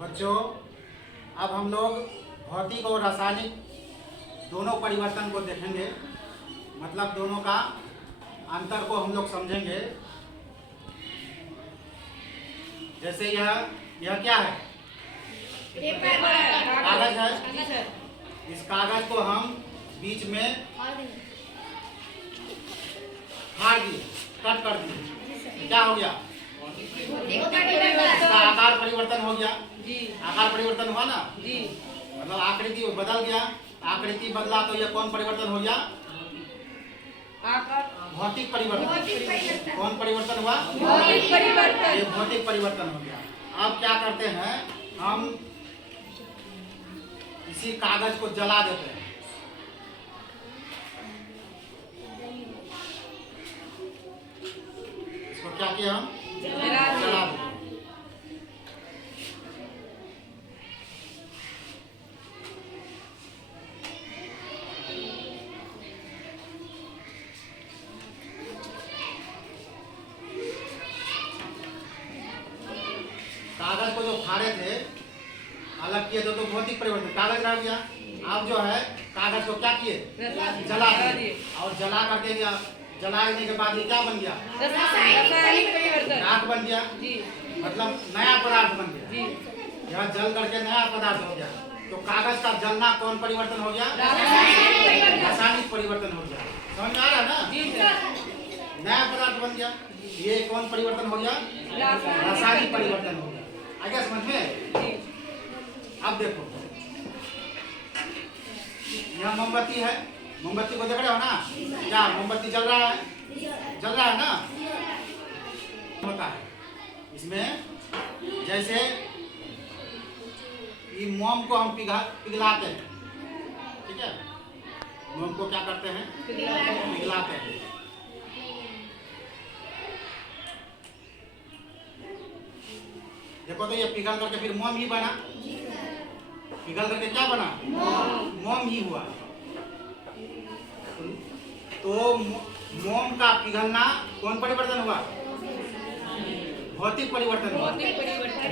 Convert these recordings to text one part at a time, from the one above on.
बच्चों, अब हम लोग भौतिक और रासायनिक दोनों परिवर्तन को देखेंगे, मतलब दोनों का अंतर को हम लोग समझेंगे। जैसे यह क्या है? कागज है। इस कागज को हम बीच में फाड़ दिए, कट कर दिए, क्या हो गया? इसका आकार परिवर्तन हो गया। आकार परिवर्तन हुआ ना जी, मतलब आकृति बदल गया। आकृति बदला तो यह कौन परिवर्तन हो गया? भौतिक परिवर्तन। कौन परिवर्तन हुआ? भौतिक परिवर्तन। ये भौतिक परिवर्तन हो गया। अब क्या करते हैं, हम इसी कागज को जला देते हैं। इसको क्या किया हम? जला देते। कागज को जो फाड़े थे, अलग किए थे, तो भौतिक परिवर्तन, कागज रह गया। आप जो है कागज को क्या किए? जला दिए। और जला करके जलाने के बाद ये क्या बन गया? रासायनिक परिवर्तन। राख बन गया जी, मतलब नया पदार्थ बन गया जी। यह जल करके नया पदार्थ हो गया। तो कागज का जलना कौन परिवर्तन हो गया? रासायनिक परिवर्तन हो गया। समझ में आ रहा है ना? जी सर। नया पदार्थ बन गया। ये कौन परिवर्तन हो गया? रासायनिक परिवर्तन हो गया। आ गया समझ में? अब देखो, यह मोमबत्ती है। मोमबत्ती को देख रहे हो ना? क्या मोमबत्ती जल रहा है? जल रहा है ना? होता है इसमें, जैसे ये मोम को हम पिघलाते हैं, ठीक है? मोम को क्या करते हैं? पिघलाते हैं। देखो तो ये पिघल करके फिर मोम ही बना। पिघल करके क्या बना? मोम ही हुआ। तो मोम का पिघलना कौन परिवर्तन हुआ? भौतिक परिवर्तन हुआ।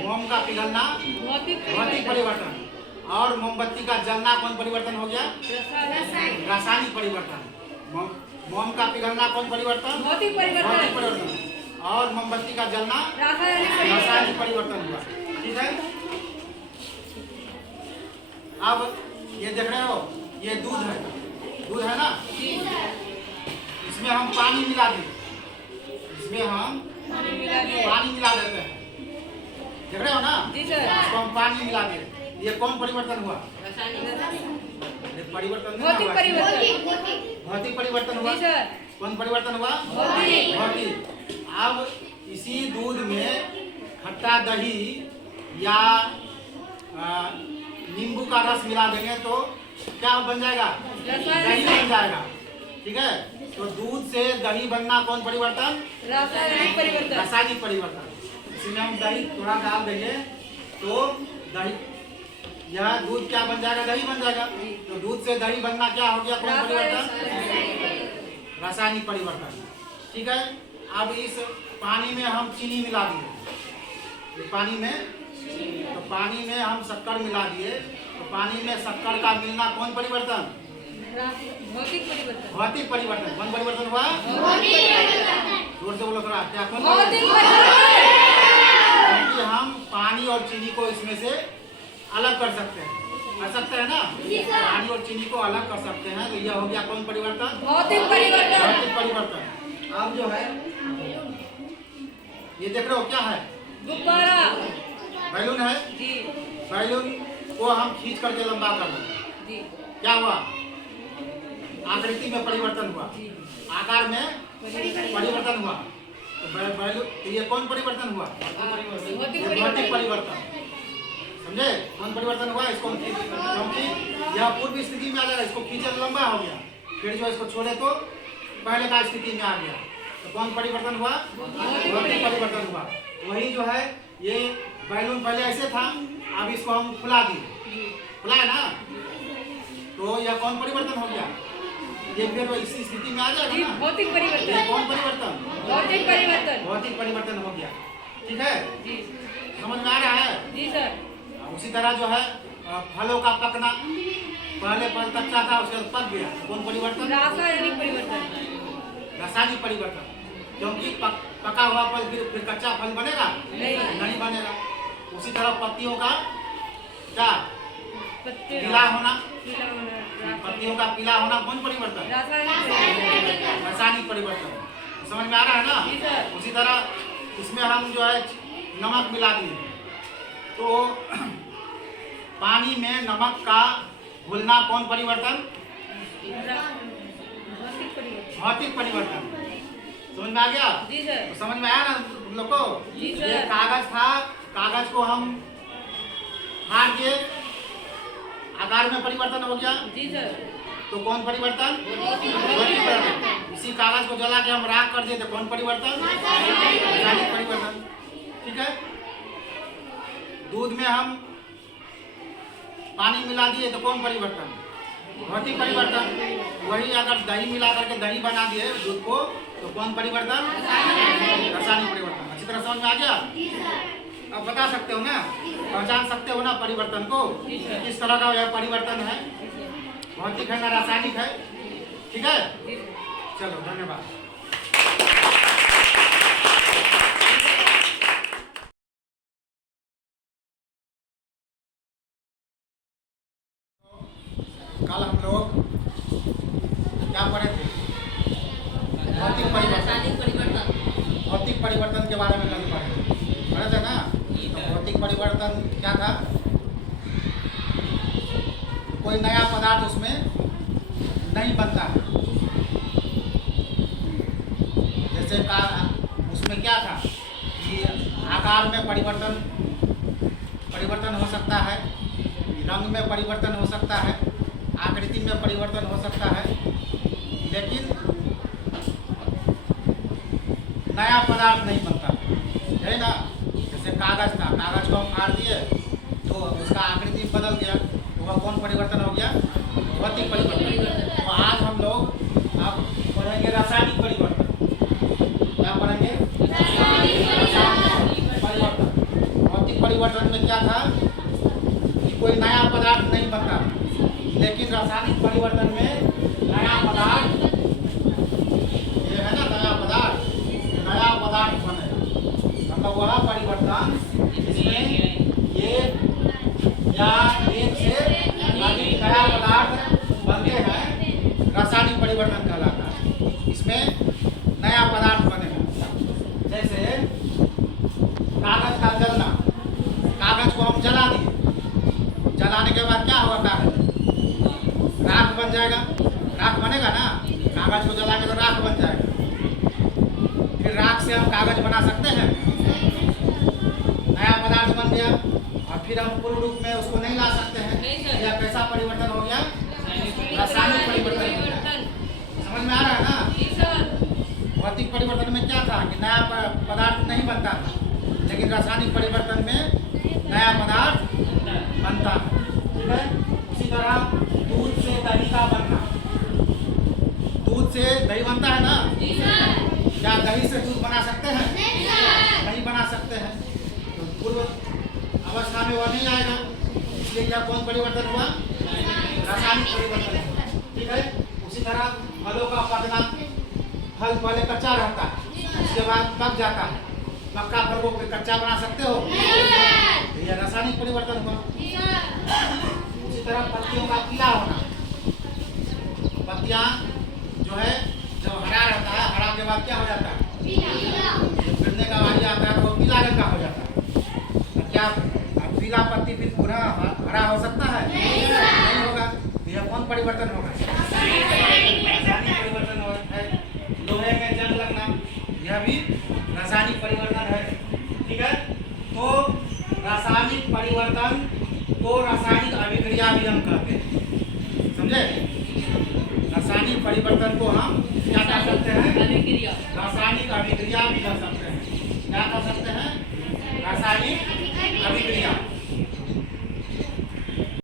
मोम का पिघलना भौतिक परिवर्तन। और मोमबत्ती का जलना कौन परिवर्तन हो गया? रासायनिक परिवर्तन। मोम का पिघलना कौन परिवर्तन? भौतिक परिवर्तन। और मोमबत्ती का जलना रासायनिक परिवर्तन हुआ। ठीक है? अब ये देख रहे हो, ये दूध है। दूध है ना? इसमें हम पानी मिला देते। इसमें हम पानी मिला देते हैं। देख रहे हो ना? इसको हम पानी मिला देते। ये कौन परिवर्तन हुआ? परिवर्तन भौतिक परिवर्तन। भौतिक परिवर्तन हुआ। कौन परिवर्तन हुआ? भौतिक। अब इसी दूध में खट्टा दही या नींबू का रस मिला देंगे तो क्या बन जाएगा? दही बन जाएगा। ठीक है? तो दूध से दही बनना कौन परिवर्तन? रासायनिक परिवर्तन। इसमें हम दही थोड़ा डाल देंगे तो दही, यह दूध क्या बन जाएगा? दही बन जाएगा। तो दूध से दही बनना क्या हो गया? कौन परिवर्तन? रासायनिक परिवर्तन। ठीक है? अब इस पानी में हम चीनी मिला दिए। पानी में हम शक्कर मिला दिए। तो पानी में शक्कर का मिलना कौन परिवर्तन? भौतिक परिवर्तन। कौन परिवर्तन हुआ? जोर से बोलो थोड़ा, क्या कौन? क्योंकि हम पानी और चीनी को इसमें से अलग कर सकते हैं। कर सकते हैं ना? पानी और चीनी को अलग कर सकते हैं। तो यह हो गया कौन परिवर्तन? भौतिक परिवर्तन। अब जो है ये देख रहे हो क्या है? गुब्बारा। बैलून है। बैलून को हम खींच करके लंबा कर दें, क्या हुआ? आकृति में परिवर्तन हुआ, आकार में परिवर्तन हुआ। तो बैलून, तो ये कौन परिवर्तन हुआ? भौतिक परिवर्तन। समझे? कौन परिवर्तन हुआ? इसको क्योंकि यह पूर्व स्थिति में आ जाएगा, इसको खींचे तो लंबा हो गया, फिर जो इसको छोड़े तो पहले का स्थिति में आ गया। तो कौन परिवर्तन हुआ? भौतिक परिवर्तन हुआ। वही जो है, ये बैलून पहले ऐसे था, अब इसको हम फुला दिए। फुला है ना? तो यह कौन परिवर्तन हो गया? ये फिर इसी स्थिति में आ जाएगा ना? भौतिक परिवर्तन। कौन परिवर्तन? भौतिक परिवर्तन। भौतिक परिवर्तन हो गया। ठीक है, जी समझ में आ रहा है। जी सर। उसी तरह जो है फलों का पकना, पहले फल कच्चा था उसके बाद पक गया, कौन परिवर्तन? रासायनिक परिवर्तन। रासायनिक परिवर्तन, क्योंकि पका हुआ फल फिर कच्चा फल बनेगा नहीं बनेगा। उसी तरह पत्तियों का क्या पत्ते पीला होना, पीला होना, पत्तियों का पीला होना कौन परिवर्तन? रासायनिक रासायनिक परिवर्तन। समझ में आ रहा है जी ना। सर। उसी तरह इसमें हम जो है नमक मिला दिए, तो पानी में नमक का घुलना कौन परिवर्तन? भौतिक परिवर्तन। भौतिक परिवर्तन। समझ में आ गया? जी सर। तो समझ में आया ना तुम लोग को? जी सर। ये कागज था, कागज को हम फाड़ दिए, आकार में परिवर्तन हो गया, जी सर। तो कौन परिवर्तन? भौतिक परिवर्तन। इसी कागज को जला के हम राख कर दिए तो कौन परिवर्तन? रासायनिक परिवर्तन। ठीक है। दूध में हम पानी मिला दिए तो कौन परिवर्तन? भौतिक परिवर्तन। वही अगर दही मिला करके दही बना दिए दूध को तो कौन परिवर्तन? रासायनिक परिवर्तन। अच्छी तरह समझ में आ गया? अब बता सकते हो ना, पहचान सकते हो ना परिवर्तन को, किस तरह का यह परिवर्तन है, भौतिक है ना रासायनिक है। ठीक है, चलो धन्यवाद। कल हम लोग क्या पढ़े थे? भौतिक परिवर्तन। भौतिक परिवर्तन के बारे में कल पढ़े थे ना। तो भौतिक परिवर्तन क्या था? कोई नया पदार्थ उसमें नहीं बनता है। जैसे उसमें क्या था कि आकार में परिवर्तन हो सकता है, रंग में परिवर्तन हो सकता है, आकृति में परिवर्तन हो सकता है, लेकिन नया पदार्थ नहीं बनता है ना। जैसे कागज था, कागज को हम फाड़ दिए तो उसका आकृति बदल गया, तो वह कौन परिवर्तन हो गया? भौतिक परिवर्तन। तो आज हम लोग अब पढ़ेंगे रासायनिक परिवर्तन। क्या पढ़ेंगे? परिवर्तन। भौतिक परिवर्तन में क्या था कि कोई नया पदार्थ नहीं बनता, लेकिन रासायनिक परिवर्तन में नया पदार्थ, ये है ना नया पदार्थ बने, मतलब वह परिवर्तन जिसमें एक या एक से अधिक नया पदार्थ बनते हैं, रासायनिक परिवर्तन कहलाता है। इसमें नया पदार्थ बनेगा। जैसे कागज का जलना, कागज को हम जला दिए, जलाने के बाद क्या होगा? कागज राख बन जाएगा, राख बनेगा ना, कागज को जला के तो राख बन जाएगा। फिर राख से हम कागज बना सकते हैं, नया पदार्थ बन गया, और फिर हम पूर्ण रूप में उसको नहीं ला सकते हैं। यह कैसा परिवर्तन हो गया? रासायनिक परिवर्तन हो गया। समझ में आ रहा है ना। भौतिक परिवर्तन में क्या था कि नया पदार्थ नहीं बनता था, लेकिन रासायनिक परिवर्तन में नया पदार्थ बनता है। ठीक है। उसी तरह दूध से दही का बनना, दूध से दही बनता है ना। क्या दही से दूध बना सकते हैं? नहीं बना सकते हैं। तो पूर्व अवस्था में वह नहीं आएगा, इसलिए यह कौन परिवर्तन हुआ? रासायनिक परिवर्तन। ठीक है। उसी तरह फलों का पकना, फल पहले कच्चा रहता है, उसके बाद पक जाता है, पक्का फल को कच्चा बना सकते हो? तो यह रासायनिक परिवर्तन हुआ। उसी तरह पत्तियों का पीला होना, पत्तियां जो है जब हरा रहता है, हरा के बाद क्या हो जाता है? जब गिरने का बारी आता है तो पीला रंग का हो जाता है। तो क्या पीला पत्ती फिर पुनः हरा हो सकता है? नहीं होगा। तो यह कौन परिवर्तन होगा? रासायनिक परिवर्तन है। लोहे में जंग लगना, यह भी रासायनिक परिवर्तन है। ठीक है। तो रासायनिक परिवर्तन को रासायनिक अभिक्रिया भी हम कहते हैं। समझे? रासायनिक परिवर्तन को हम क्या कर सकते हैं? रासायनिक अभिक्रिया भी कर सकते हैं। क्या कर सकते हैं? रासायनिक अभिक्रिया।